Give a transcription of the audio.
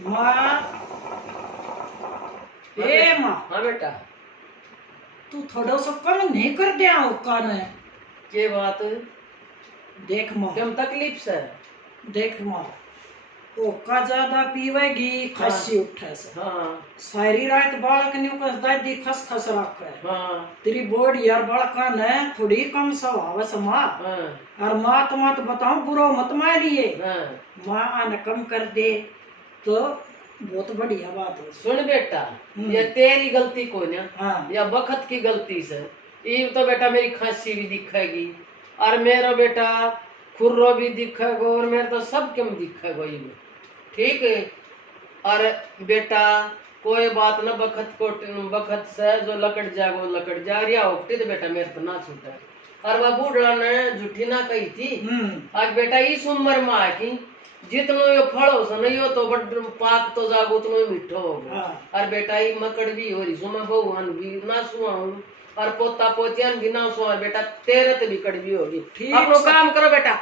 माँ, ए माँ, हाँ बेटा, तू थोड़ा सा कम नहीं कर दिया उसका ने? ये बात देख माँ, क्यों तकलीफ से? देख माँ, ओका ज्यादा पीवेगी खसी उठे से। हाँ सारी रात बालक ने कस दादी खस खस रखे। हाँ तेरी बॉडी यार बालका ने थोड़ी कम स्वभाव से माँ। हाँ और माँ तो मत बताऊं बुरो मत मारिए। हाँ। माँ आने कम कर दे तो बहुत बढ़िया बात है। सुन बेटा, ये तेरी गलती को ना, हाँ। या वक्त की गलती से ये तो बेटा मेरी खांसी भी दिखेगी और मेरा बेटा खुर्रो भी दिखेगा और मेरा तो सब क्यों दिखेगा ये, ठीक है। और बेटा कोई बात ना, वक्त से जो लकड़ जाएगा वो लकड़ जा रिया होती तो बेटा मेरे तो ना छूटे। और वह बूढ़ा ने झूठी ना कही थी। आज बेटा इस उम्र में आ की जितनो यो फड़ो सो नहीं हो तो बड़ पाक तो जागो उतनो ही मीठो होगा। और बेटा ये मकड़ भी हो रही सुमा बहुहन भी ना सुआ हूँ और पोता पोतियान भी ना सुआ बेटा, तेरे तो भी कड़वी होगी। अपनो काम करो बेटा।